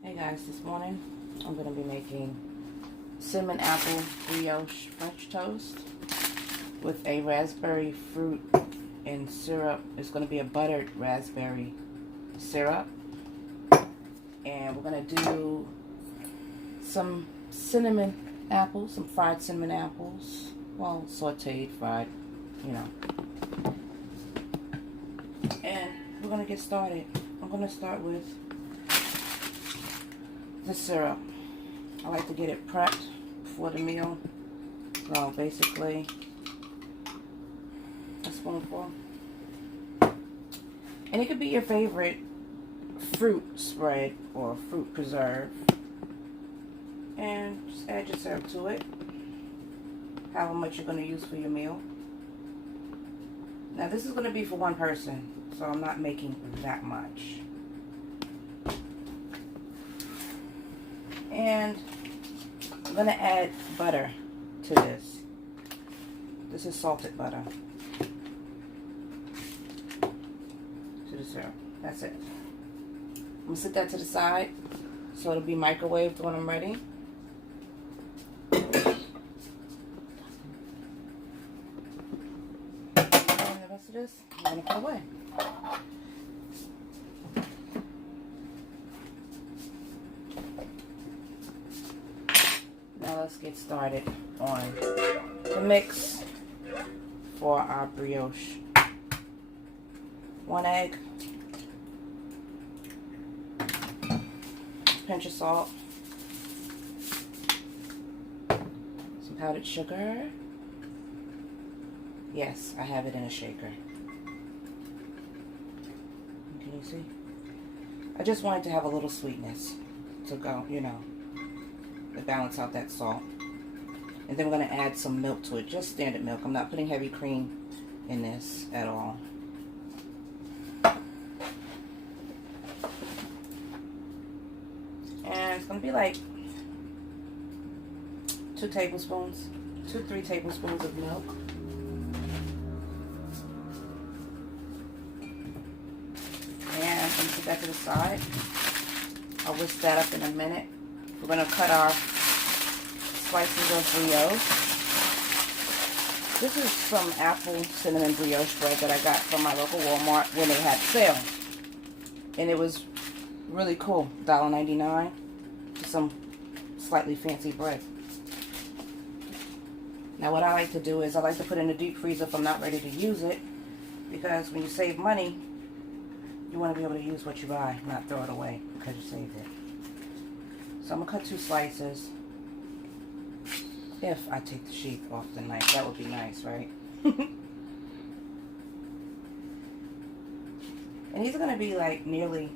Hey guys, this morning I'm going to be making cinnamon apple brioche French toast with a raspberry fruit and syrup. It's going to be a buttered raspberry syrup. And we're going to do some cinnamon apples, some fried cinnamon apples. Well, sauteed, fried, you know. And we're going to get started. I'm going to start with the syrup. I like to get it prepped before the meal. So basically, a spoonful. And it could be your favorite fruit spread or fruit preserve. And just add your syrup to it. However much you're going to use for your meal. Now this is going to be for one person, so I'm not making that much. And I'm going to add butter to this. This is salted butter to the syrup. That's it. I'm going to set that to the side so it'll be microwaved when I'm ready. And the rest of this, I'm going to put away. Now let's get started on the mix for our brioche. 1 egg, pinch of salt, some powdered sugar. Yes, I have it in a shaker. Can you see? I just wanted to have a little sweetness to go, you know, to balance out that salt. And then we're going to add some milk to it, just standard milk. I'm not putting heavy cream in this at all. And it's going to be like 3 tablespoons of milk. And I'm going to put that to the side. I'll whisk that up in a minute. We're going to cut our slices of brioche. This is some apple cinnamon brioche bread that I got from my local Walmart when they had sale. And it was really cool. $1.99 for some slightly fancy bread. Now what I like to do is I like to put it in the deep freezer if I'm not ready to use it. Because when you save money, you want to be able to use what you buy, not throw it away because you saved it. So I'm going to cut 2 slices. If I take the sheath off the knife, that would be nice, right? And these are going to be like nearly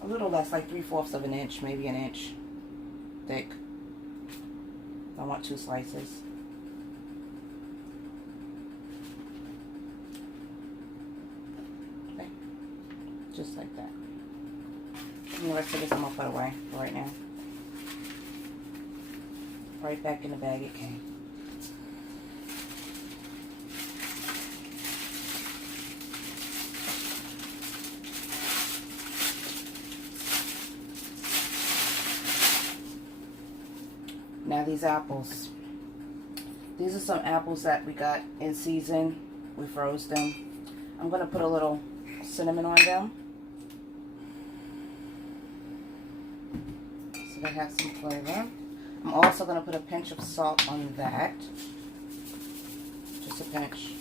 a little less, like 3/4 of an inch, maybe an inch thick. I want 2 slices. Okay. Just like that. And the rest of this I'm going to put away for right now. Right back in the bag it came. Now these apples. These are some apples that we got in season. We froze them. I'm going to put a little cinnamon on them. So they have some flavor. I'm also going to put a pinch of salt on that. Just a pinch.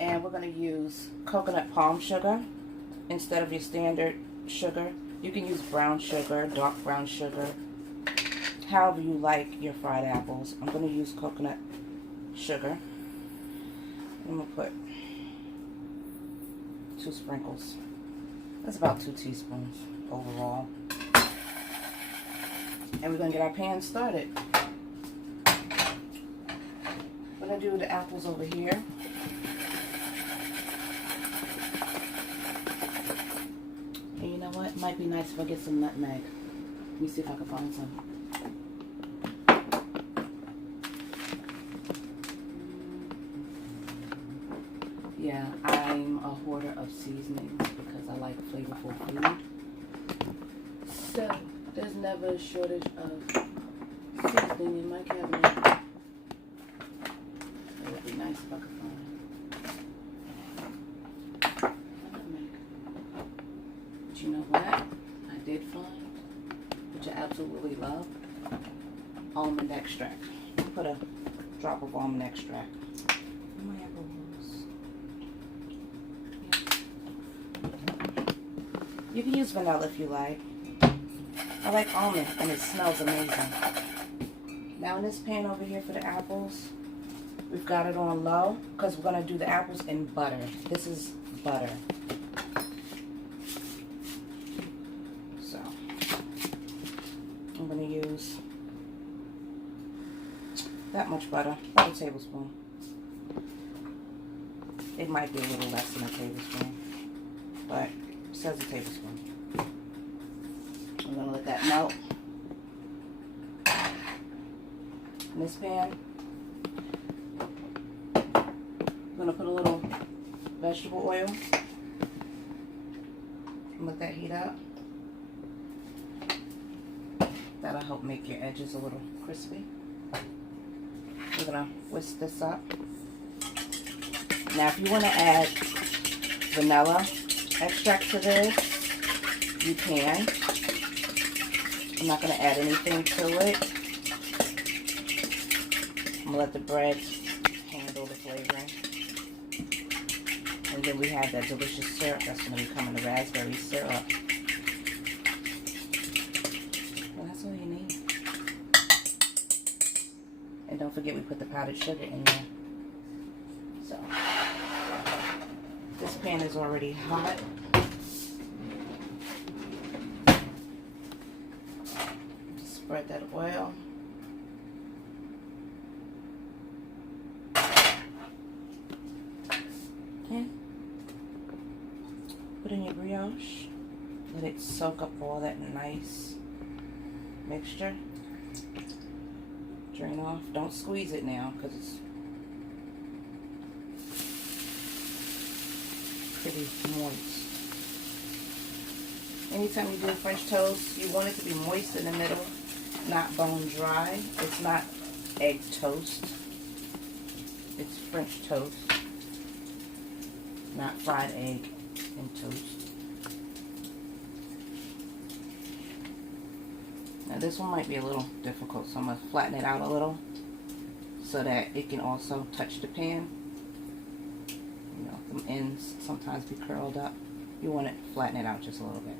And we're going to use coconut palm sugar instead of your standard sugar. You can use brown sugar, dark brown sugar, however you like your fried apples. I'm going to use coconut sugar. I'm going to put 2 sprinkles. That's about 2 teaspoons overall. And we're going to get our pan started. We're going to do the apples over here. And you know what? It might be nice if I get some nutmeg. Let me see if I can find some. Yeah, I'm a hoarder of seasonings because I like flavorful food. said, there's never a shortage of seasoning in my cabinet. It would be nice if I could find it. But you know what? I did find, which I absolutely love, almond extract. Put a drop of almond extract. My apple was. Yeah. You can use vanilla if you like. I like almond and it smells amazing. Now in this pan over here for the apples, we've got it on low because we're going to do the apples in butter. This is butter. So I'm going to use that much butter, about a tablespoon. It might be a little less than a tablespoon, but it says a tablespoon. I'm going to let that melt. In this pan, I'm going to put a little vegetable oil and let that heat up. That'll help make your edges a little crispy. We're going to whisk this up. Now if you want to add vanilla extract to this, you can. I'm not going to add anything to it. I'm going to let the bread handle the flavoring. And then we have that delicious syrup that's going to be coming, the raspberry syrup. Well, that's all you need. And don't forget we put the powdered sugar in there. So, this pan is already hot. Spread that oil. And put in your brioche. Let it soak up all that nice mixture. Drain off. Don't squeeze it now because it's pretty moist. Anytime you do French toast, you want it to be moist in the middle, not bone dry. It's not egg toast. It's French toast, not fried egg and toast. Now this one might be a little difficult, so I'm going to flatten it out a little so that it can also touch the pan. You know, the ends sometimes be curled up. You want to flatten it out just a little bit.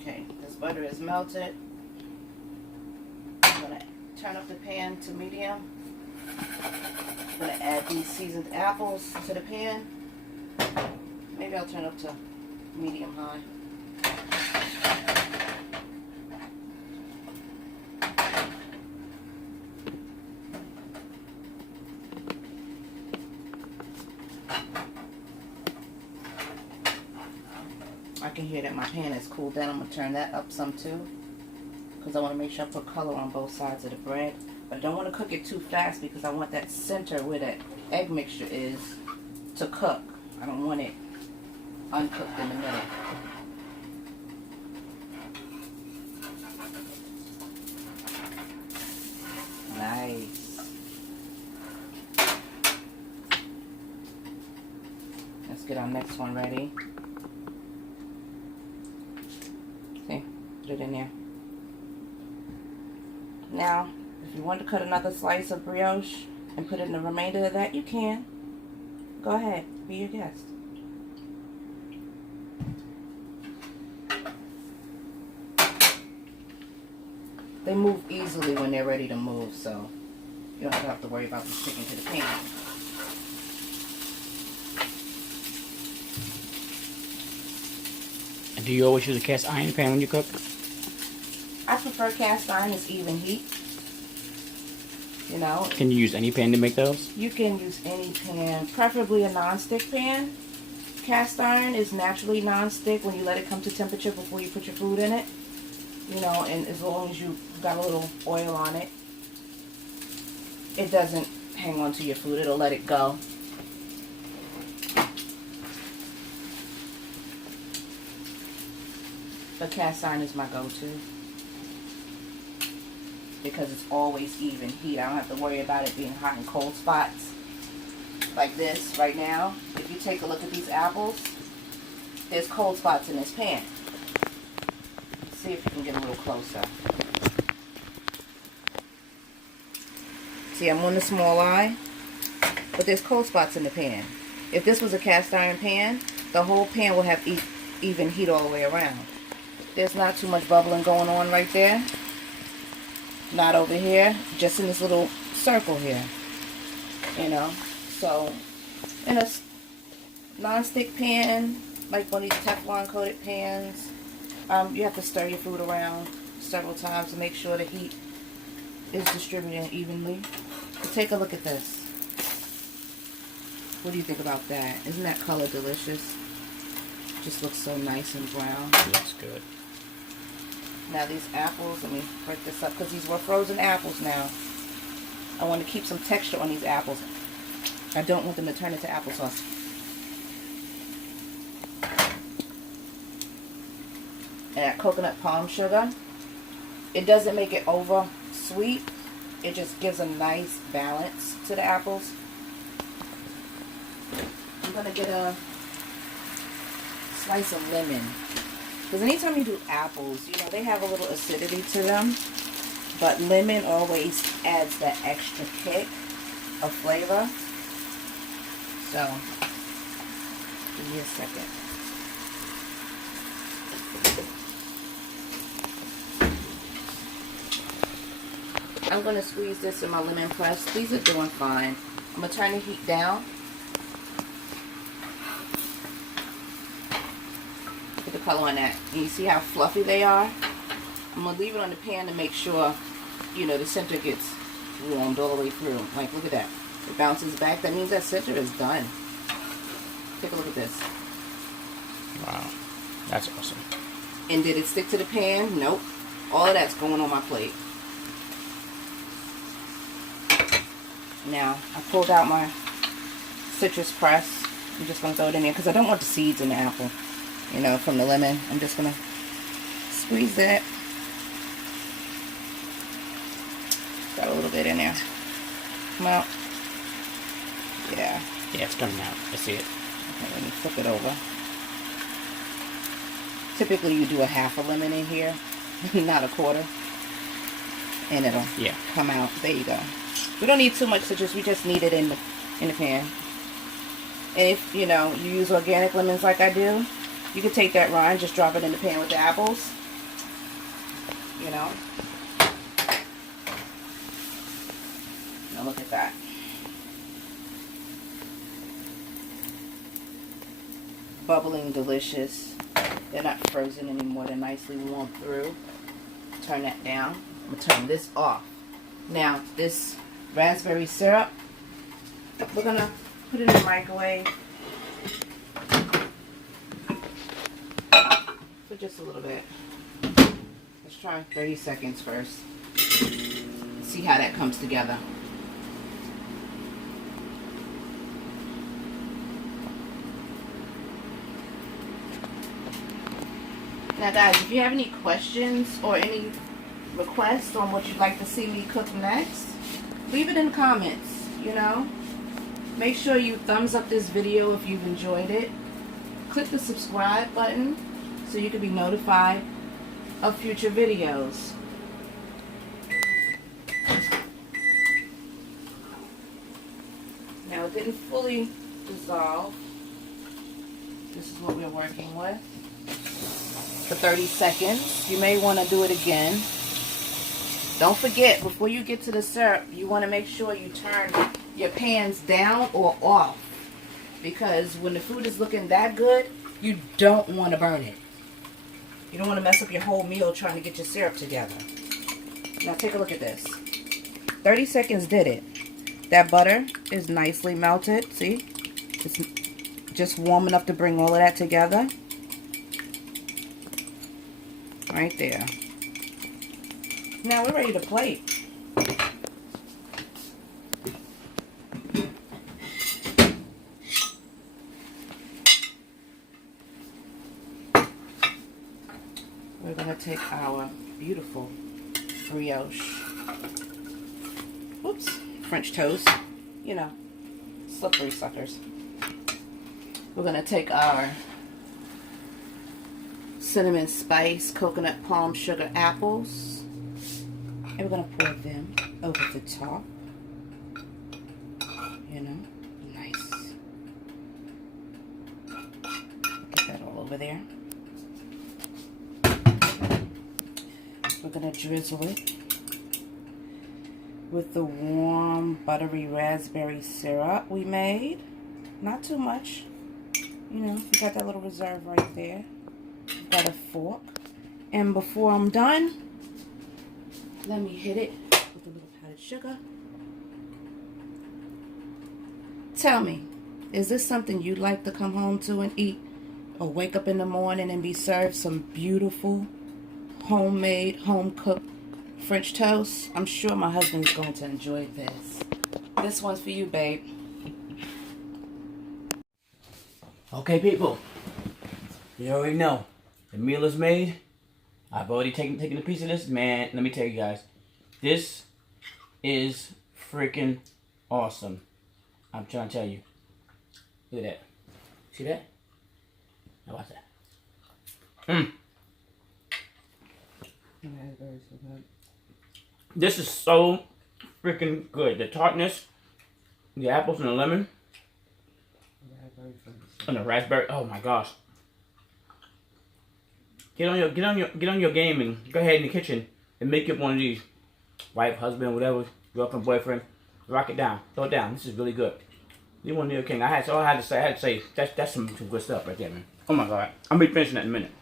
Okay, this butter is melted. I'm going to turn up the pan to medium. I'm going to add these seasoned apples to the pan. Maybe I'll turn up to medium high. I can hear that my pan is cooled down. I'm going to turn that up some too, because I want to make sure I put color on both sides of the bread. But I don't want to cook it too fast because I want that center where that egg mixture is to cook. I don't want it uncooked in the middle. Nice. Let's get our next one ready. See? Put it in there. Now, if you want to cut another slice of brioche and put in the remainder of that, you can. Go ahead. Be your guest. They move easily when they're ready to move, so you don't have to worry about them sticking to the pan. And do you always use a cast iron pan when you cook? I prefer cast iron. It's even heat. You know. Can you use any pan to make those? You can use any pan, preferably a non-stick pan. cast iron is naturally non-stick when you let it come to temperature before you put your food in it. You know, and as long as you got a little oil on it, it doesn't hang on to your food. It'll let it go. But cast iron is my go-to because it's always even heat. I don't have to worry about it being hot and cold spots like this right now. If you take a look at these apples, there's cold spots in this pan. Let's see if you can get a little closer. See, I'm on the small eye, but there's cold spots in the pan. If this was a cast iron pan, the whole pan will have even heat all the way around. There's not too much bubbling going on right there. Not over here, just in this little circle here. You know, so in a non-stick pan, like one of these Teflon coated pans, you have to stir your food around several times to make sure the heat is distributed evenly. But take a look at this. What do you think about that? Isn't that color delicious? Just looks so nice and brown. Looks good. Now these apples, let me break this up because these were frozen apples now. I want to keep some texture on these apples. I don't want them to turn into applesauce. And that coconut palm sugar, it doesn't make it over sweet. It just gives a nice balance to the apples. I'm going to get a slice of lemon. Because anytime you do apples, you know, they have a little acidity to them. But lemon always adds that extra kick of flavor. So, give me a second. I'm going to squeeze this in my lemon press. These are doing fine. I'm going to turn the heat down. Look at the color on that. And you see how fluffy they are? I'm going to leave it on the pan to make sure, you know, the center gets warmed all the way through. Like, look at that. It bounces back. That means that center is done. Take a look at this. Wow. That's awesome. And did it stick to the pan? Nope. All of that's going on my plate. Now, I pulled out my citrus press. I'm just going to throw it in there because I don't want the seeds in the apple, you know, from the lemon. I'm just going to squeeze that. Got a little bit in there. Come out. Yeah. Yeah, it's coming out. I see it. Okay, let me flip it over. Typically, you do a half a lemon in here, not a quarter. And it'll come out. There you go. We don't need too much citrus. We just need it in the pan. And if, you know, you use organic lemons like I do, you can take that rind, just drop it in the pan with the apples. You know. Now look at that. Bubbling delicious. They're not frozen anymore. They're nicely warmed through. Turn that down. I'm going to turn this off. Now, this raspberry syrup, we're going to put it in the microwave for just a little bit. Let's try 30 seconds first. See how that comes together. Now guys, if you have any questions or any requests on what you'd like to see me cook next, leave it in the comments, you know. Make sure you thumbs up this video if you've enjoyed it. Click the subscribe button so you can be notified of future videos. Now it didn't fully dissolve. This is what we're working with. For 30 seconds. You may want to do it again. Don't forget, before you get to the syrup, you want to make sure you turn your pans down or off. Because when the food is looking that good, you don't want to burn it. You don't want to mess up your whole meal trying to get your syrup together. Now take a look at this. 30 seconds did it. That butter is nicely melted. See? It's just warm enough to bring all of that together. Right there. Now we're ready to plate. We're going to take our beautiful brioche, French toast, you know, slippery suckers. We're going to take our cinnamon spice, coconut palm sugar apples, and we're going to pour them over the top, you know, nice. Get that all over there. We're going to drizzle it with the warm, buttery raspberry syrup we made. Not too much. You know, we got that little reserve right there. We've got a fork. And before I'm done, let me hit it with a little powdered sugar. Tell me, is this something you'd like to come home to and eat? Or wake up in the morning and be served some beautiful, homemade, home-cooked French toast? I'm sure my husband's going to enjoy this. This one's for you, babe. Okay, people. You already know. The meal is made. I've already taken a piece of this. Man, let me tell you guys. This is freaking awesome. I'm trying to tell you. Look at that. See that? Now watch that. This is so freaking good. The tartness, the apples and the lemon, and the raspberry. Oh my gosh! Get on your game and go ahead in the kitchen and make it one of these. Wife, husband, whatever, girlfriend, boyfriend, rock it down, throw it down. This is really good. You want to be a king? I had to say that's some good stuff right there, man. Oh my god! I'm gonna be finishing that in a minute.